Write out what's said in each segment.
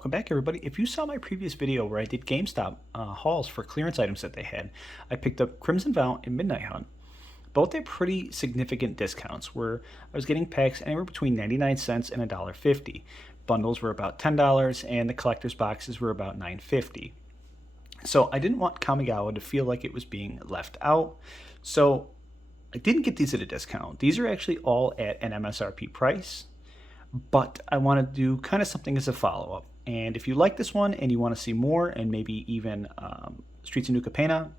Welcome back, everybody. If you saw my previous video where I did GameStop hauls for clearance items that they had, I picked up Crimson Vow and Midnight Hunt. Both at pretty significant discounts where I was getting packs anywhere between 99 cents and $1.50. Bundles were about $10 and the collector's boxes were about $9.50. So I didn't want Kamigawa to feel like it was being left out. So I didn't get these at a discount. These are actually all at an MSRP price, but I want to do kind of something as a follow-up. And if you like this one and you want to see more and maybe even Streets of New Capena,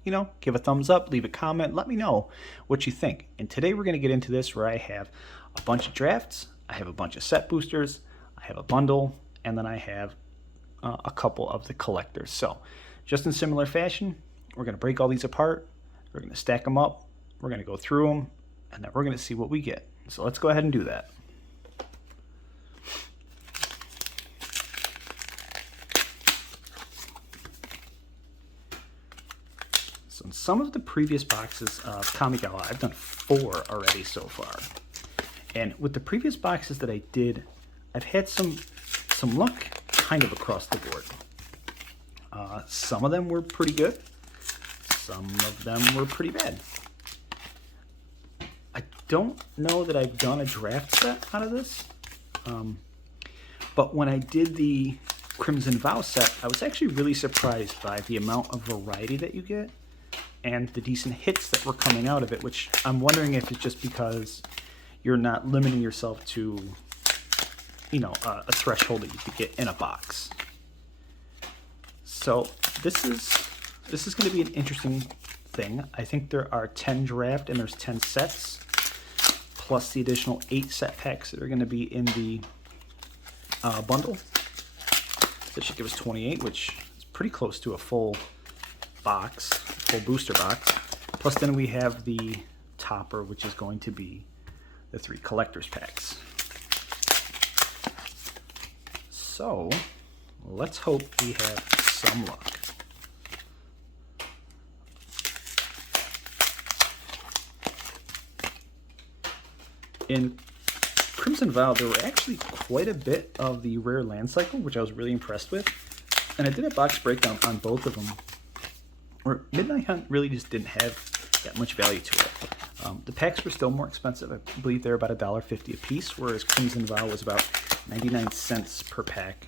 give a thumbs up, leave a comment, let me know what you think. And today we're going to get into this where I have a bunch of drafts, I have a bunch of set boosters, I have a bundle, and then I have a couple of the collectors. So just in similar fashion, we're going to break all these apart, we're going to stack them up, we're going to go through them, and then we're going to see what we get. So let's go ahead and do that. So in some of the previous boxes of Kamigawa, I've done 4 already so far. And with the previous boxes that I did, I've had some luck kind of across the board. Some of them were pretty good. Some of them were pretty bad. I don't know that I've done a draft set out of this. But when I did the Crimson Vow set, I was actually really surprised by the amount of variety that you get and the decent hits that were coming out of it, which I'm wondering if it's just because you're not limiting yourself to, a threshold that you could get in a box. So this is going to be an interesting thing. I think there are 10 draft and there's 10 sets, plus the additional 8 set packs that are going to be in the bundle. That should give us 28, which is pretty close to a full box, full booster box. Plus then we have the topper, which is going to be the 3 collector's packs. So let's hope we have some luck. In Crimson Vow, there were actually quite a bit of the rare land cycle, which I was really impressed with. And I did a box breakdown on both of them, where Midnight Hunt really just didn't have that much value to it. The packs were still more expensive. I believe they're about $1.50 a piece, whereas Crimson Vow was about 99 cents per pack.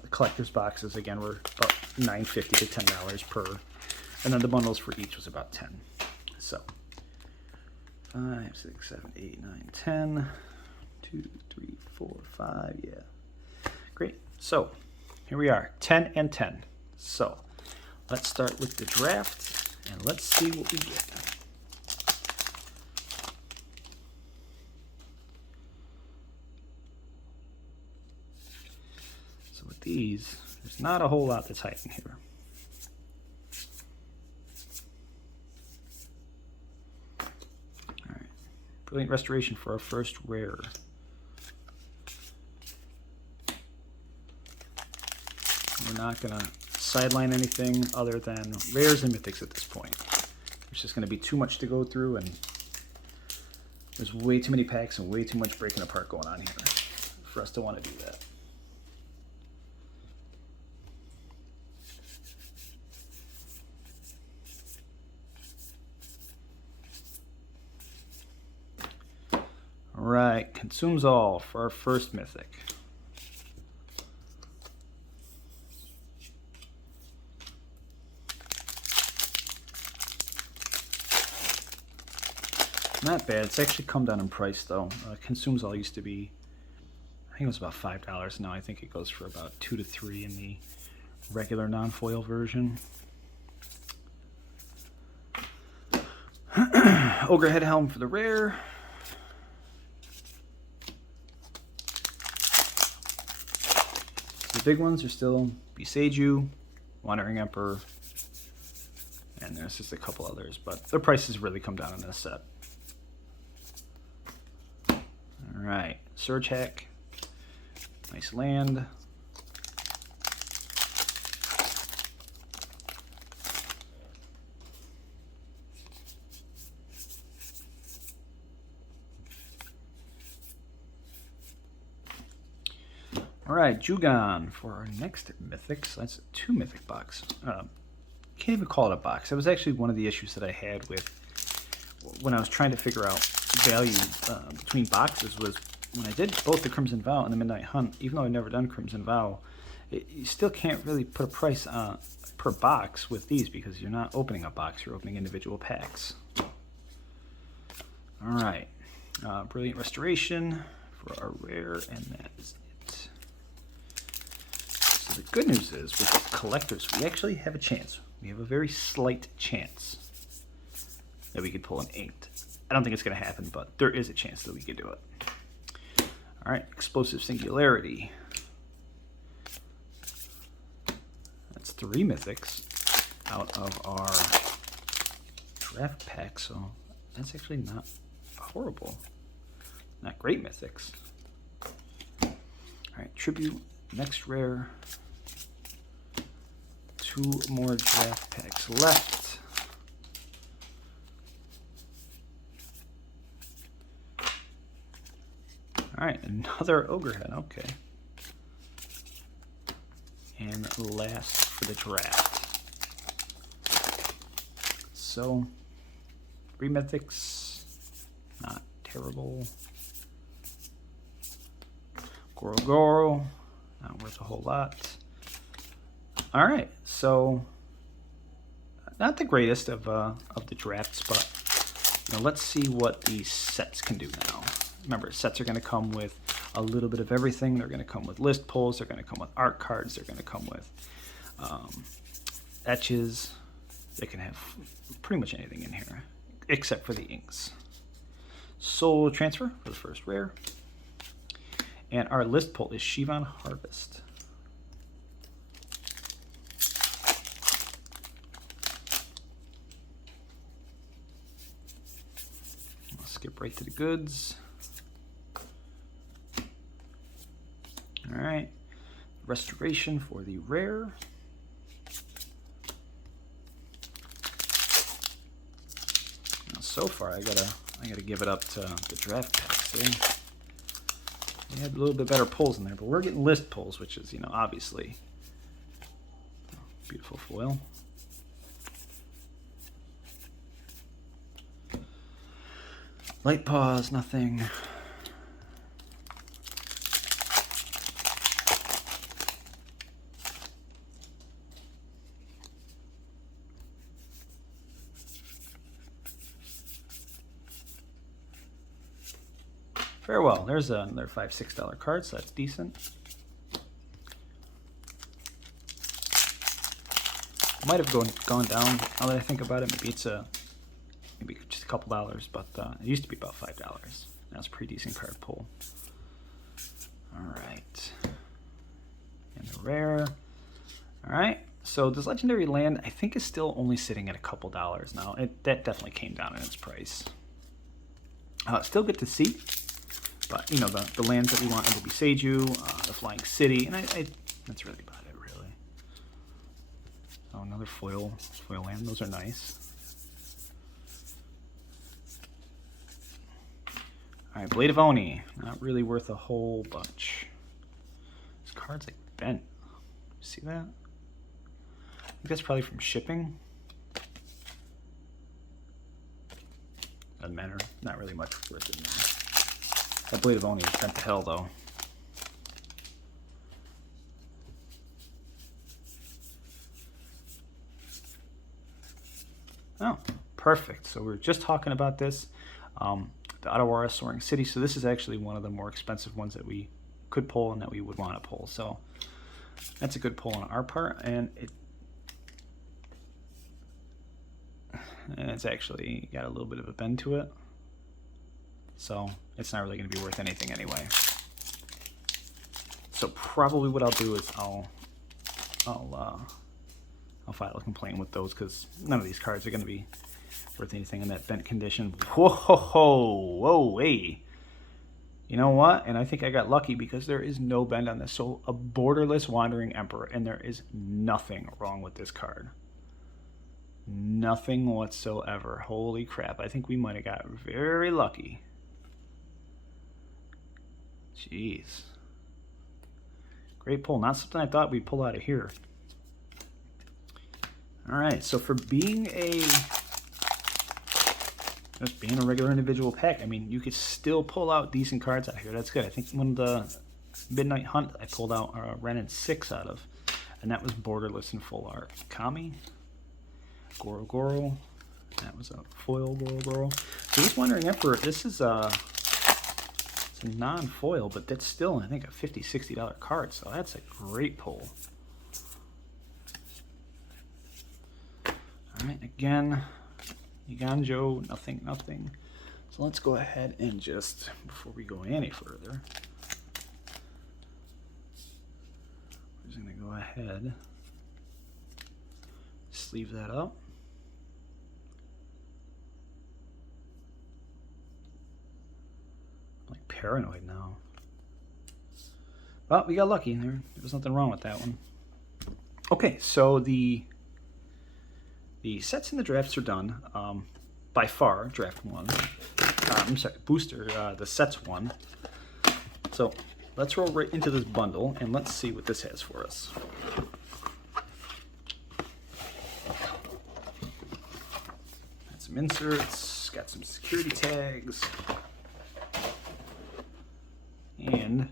The collector's boxes, again, were about $9.50 to $10 per. And then the bundles for each was about 10. So 5, 6, 7, 8, 9, 10. 2, 3, 4, 5, yeah. Great. So here we are, 10 and 10. So let's start with the draft and let's see what we get. So with these, there's not a whole lot that's hiding here. All right, Brilliant Restoration for our first rare. We're not going to sideline anything other than rares and mythics at this point. There's just going to be too much to go through, and there's way too many packs and way too much breaking apart going on here for us to want to do that. All right, consumes all for our first mythic. Not bad. It's actually come down in price though. Consumes all used to be, I think it was about $5. Now I think it goes for about 2 to 3 in the regular non-foil version. Ogre Head Helm for the rare. The big ones are still Beseiju, Wandering Emperor, and there's just a couple others, but the prices really come down in this set. Alright, Surge Hack, nice land. Alright, Jugon for our next mythic. So that's a 2 mythic box. Can't even call it a box. That was actually one of the issues that I had with when I was trying to figure out value between boxes, was when I did both the Crimson Vow and the Midnight Hunt. Even though I've never done Crimson Vow, you still can't really put a price per box with these, because you're not opening a box, you're opening individual packs. Alright, Brilliant Restoration for our rare, and that is it. So the good news is, with collectors, we actually have a chance. We have a very slight chance that we could pull an inked. I don't think it's going to happen, but there is a chance that we could do it. Alright, Explosive Singularity. That's 3 mythics out of our draft pack, so that's actually not horrible. Not great mythics. Alright, Tribute, next rare. 2 more draft packs left. Alright, another Ogre Head, okay. And last for the draft. So, 3 mythics, not terrible. Goro, not worth a whole lot. Alright, so, not the greatest of the drafts, but let's see what these sets can do now. Remember, sets are going to come with a little bit of everything. They're going to come with list pulls. They're going to come with art cards. They're going to come with etches. They can have pretty much anything in here, except for the inks. Soul Transfer for the first rare. And our list pull is Shivan Harvest. I'll skip right to the goods. Alright, Restoration for the rare. Now, so far, I gotta give it up to the draft packs. They had a little bit better pulls in there, but we're getting list pulls, which is, obviously beautiful foil. Light Paws, nothing. Farewell. There's another $5, $6 card, so that's decent. Might have gone down now that I think about it. Maybe it's maybe just a couple dollars, but it used to be about $5. That's a pretty decent card pull. All right, and the rare. All right, so this legendary land I think is still only sitting at a couple dollars now. That definitely came down in its price. Still good to see. But, the lands that we want to be Seiju, the Flying City, and that's really about it, really. Oh, another foil land. Those are nice. All right, Blade of Oni. Not really worth a whole bunch. This card's like bent. See that? I think that's probably from shipping. Doesn't matter. Not really much worth it now. That Blade of Oni is bent to hell, though. Oh, perfect. So we were just talking about this. The Ottawara Soaring City. So this is actually one of the more expensive ones that we could pull and that we would want to pull. So that's a good pull on our part. And it's actually got a little bit of a bend to it. So it's not really going to be worth anything anyway. So probably what I'll do is I'll file a complaint with those, because none of these cards are going to be worth anything in that bent condition. Whoa, hey. You know what? And I think I got lucky, because there is no bend on this. So a borderless Wandering Emperor, and there is nothing wrong with this card. Nothing whatsoever. Holy crap. I think we might have got very lucky. Jeez. Great pull. Not something I thought we'd pull out of here. All right, so for being just being a regular individual pack, I mean, you could still pull out decent cards out of here. That's good. I think one of the Midnight Hunt I pulled out ran in 6 out of, and that was borderless and full art. Kami, Goro. That was a foil Goro. So this Wandering Emperor, this is it's a non-foil, but that's still, I think, a $50, $60 card. So that's a great pull. All right, again, Yuganjo, nothing. So let's go ahead and just, before we go any further, we're just going to go ahead, sleeve that up. I'm like paranoid now. Well, we got lucky. There was nothing wrong with that one. Okay, so the sets and the drafts are done. By far, draft 1. I'm sorry, booster, the sets 1. So let's roll right into this bundle and let's see what this has for us. Got some inserts, got some security tags, and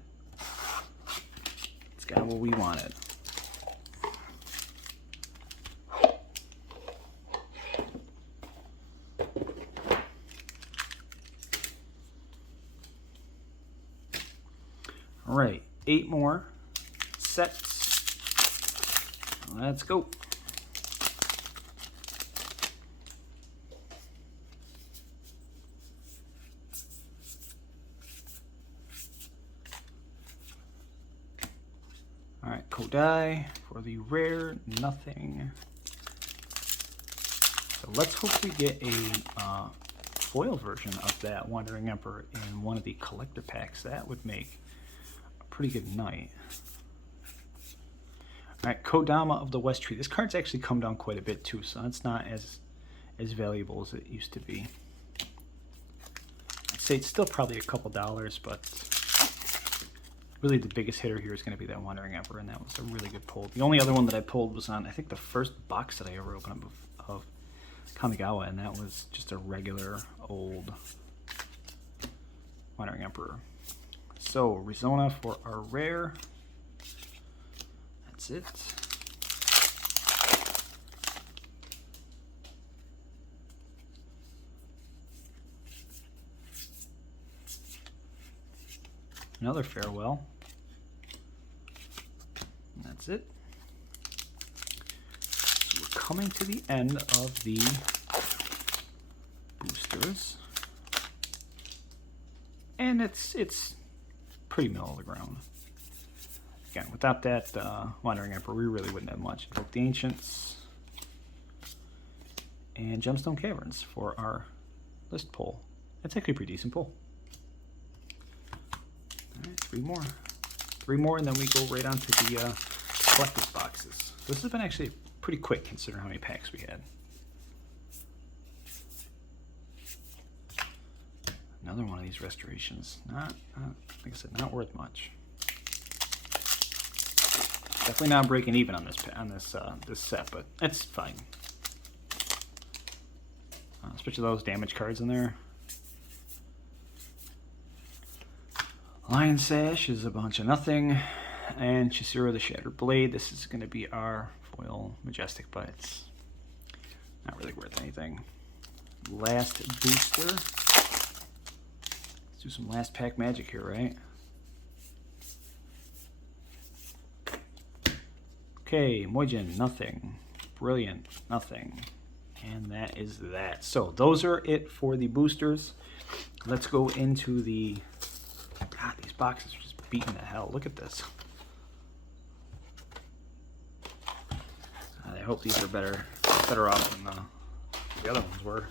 it's got what we wanted. All right, 8 more sets. Let's go. All right, Kodai for the rare, nothing. So let's hope we get a foil version of that Wandering Emperor in one of the collector packs. That would make pretty good night. All right, Kodama of the West Tree. This card's actually come down quite a bit too, so it's not as valuable as it used to be. I'd say it's still probably a couple dollars, but really the biggest hitter here is going to be that Wandering Emperor, and that was a really good pull. The only other one that I pulled was on, I think, the first box that I ever opened up of Kamigawa, and that was just a regular old Wandering Emperor. So, Rizona for our rare. That's it. Another farewell. And that's it. So we're coming to the end of the boosters. And it's pretty middle of the ground. Again, without that Wandering Emperor, we really wouldn't have much. Invoke the Ancients and Gemstone Caverns for our list pull. That's actually a pretty decent pull. All right, 3 more. 3 more, and then we go right on to the collector's boxes. This has been actually pretty quick considering how many packs we had. Another one of these restorations. Not like I said, not worth much. Definitely not breaking even on this set, but that's fine. Especially those damage cards in there. Lion Sash is a bunch of nothing, and Chisira the Shattered Blade. This is going to be our foil Majestic, but it's not really worth anything. Last booster. Let's do some last pack magic here, right? Okay, Mojin, nothing. Brilliant, nothing. And that is that. So those are it for the boosters. Let's go into the... God, these boxes are just beating the hell. Look at this. I hope these are better off than the other ones were.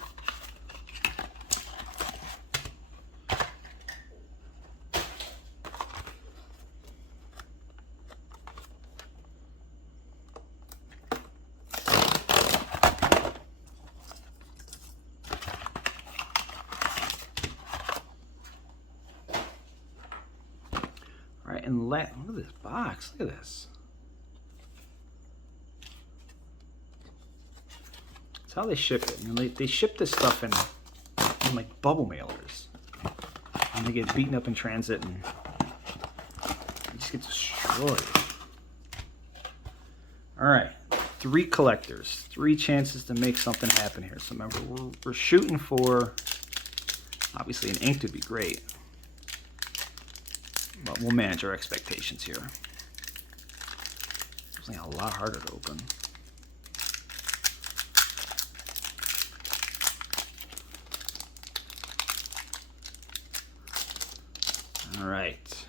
one left. Look at this box. Look at this. That's how they ship it. You know, they ship this stuff in like bubble mailers. And they get beaten up in transit and they just get destroyed. Alright. 3 collectors. 3 chances to make something happen here. So remember, we're shooting for, obviously an inked would be great. But we'll manage our expectations here. It's like a lot harder to open. All right.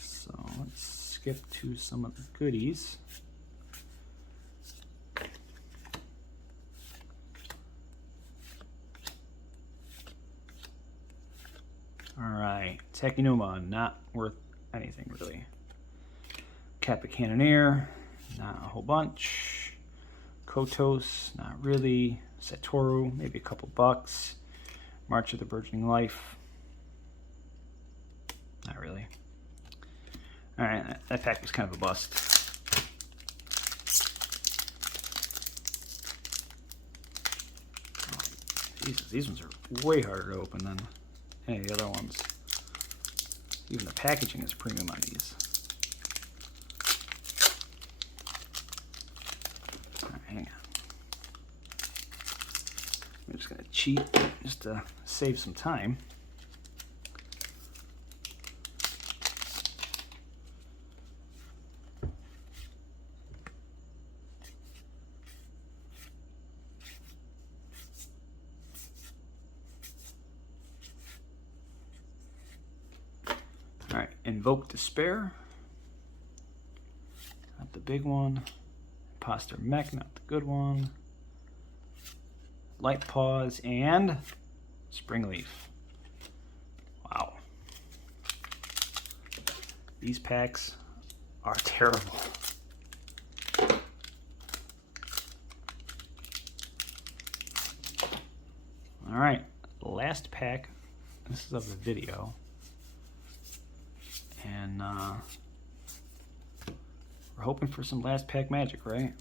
So let's skip to some of the goodies. Alright, Takenuma, not worth anything really. Kappa Cannoneer, not a whole bunch. Kotos, not really. Satoru, maybe a couple bucks. March of the Burgeoning Life, not really. Alright, that pack was kind of a bust. Oh, Jesus, these ones are way harder to open than any of the other ones. Even the packaging is premium on these. Alright, hang on. I'm just going to cheat just to save some time. Alright, Invoke Despair. Not the big one. Imposter Mech, not the good one. Light Pause and Springleaf. Wow. These packs are terrible. Alright, last pack. This is of the video. And we're hoping for some last pack magic, right?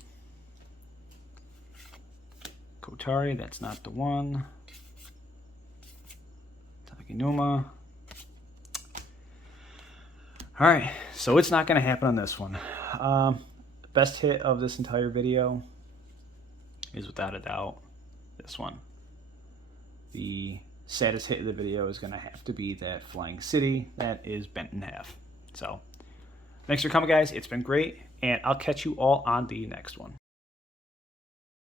Kotari, that's not the one. Takenuma. Alright, so it's not going to happen on this one. Best hit of this entire video is without a doubt this one. The saddest hit of the video is going to have to be that Flying City that is bent in half. So, thanks for coming, guys. It's been great, and I'll catch you all on the next one.